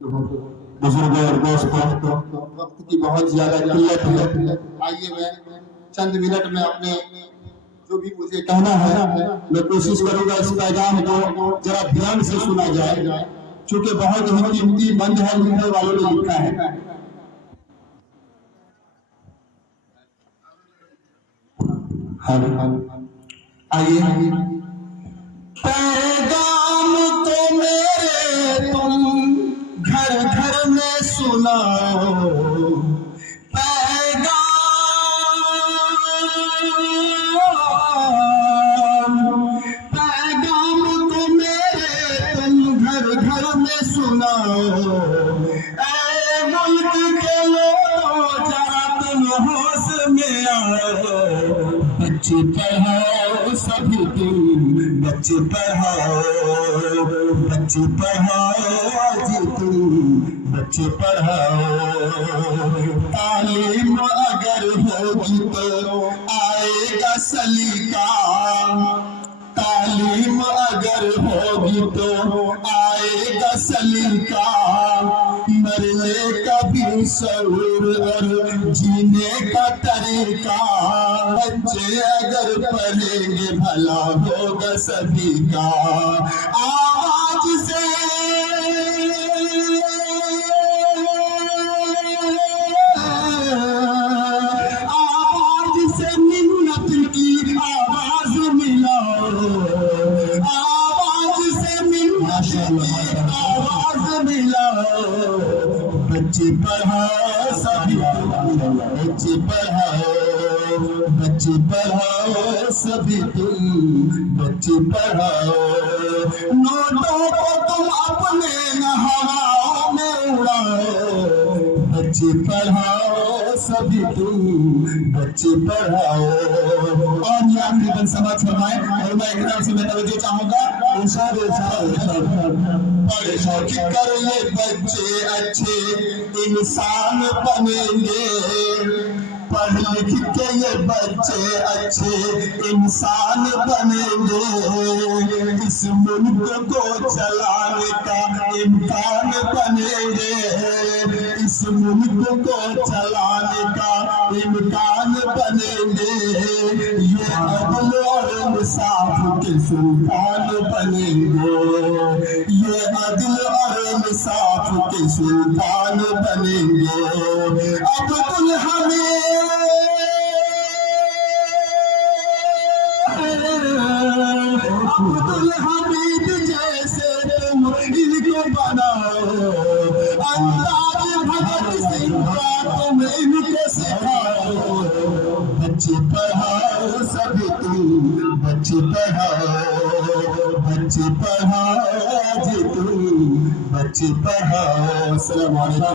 बुजुर्गों और दोस्तों, वक्त की बहुत ज्यादा किल्लत है। आइए मैं चंद मिनट में अपने जो भी मुझे कहना है मैं कोशिश करूंगा इस पैगाम को जरा ध्यान से सुना जाए, चूंकि बहुत ही कीमती बंद है, लिखने वालों ने लिखा है। आइए। पैगाम तो मेरे तुम घर घर में सुनाओ, पैगाम तो मेरे तुम घर घर में सुनाओ। ऐ मुल्क के लोगों जरा तुम होश में आओ, बच्चे पढ़ाओ सभी तुम, बच्चे पढ़ाओ, बच्चे पढ़ाओ जी तुम, बच्चे पढ़ाओ। तालीम अगर होगी तो आएगा सलीका, तालीम अगर होगी तो आएगा सलीका। मरने का भी शऊर और जीने का तरीका, बच्चे अगर पढ़ेंगे भला होगा सभी का। आवाज से मिन्नत की आवाज मिलाओ, आवाज से मिन्नत की आवाज मिलाओ। बच्चे पढ़ाओ सभी, बच्चे पढ़ाओ, बच्चे पढ़ाओ सभी तुम, बच्चे पढ़ाओ। नोटों को तुम अपने हवाओं में उड़ाओ, बच्चे पढ़ाओ सभी तुम, बच्चे पढ़ाओ। और ये आखिरी समाज फरमाए और मैं एकदम से मैं तवज्जो चाहूंगा। पढ़ लिख कर ये बच्चे अच्छे इंसान बनेंगे, पढ़ लिख के ये बच्चे अच्छे इंसान बनेंगे। इस मुल्क को चलाने का इम्कान बनेंगे, इस मुल्क को चलाने का इम्कान बनेंगे। ये अदल और इंसाफ के सुल्तान बनेंगे, ये अदल और इंसाफ के सुल्तान बनेंगे। अब्दुल हमीद जैसे तुम इनको बनाओ, अंदाज भगत सिंह का तुम इनको सिखाओ। बच्चे पढ़ाओ सभी तुम, बच्चे पढ़ाओ, बच्चे पढ़ाओ जी तुम, बच्चे पढ़ाओ। अस्सलाम वालेकुम।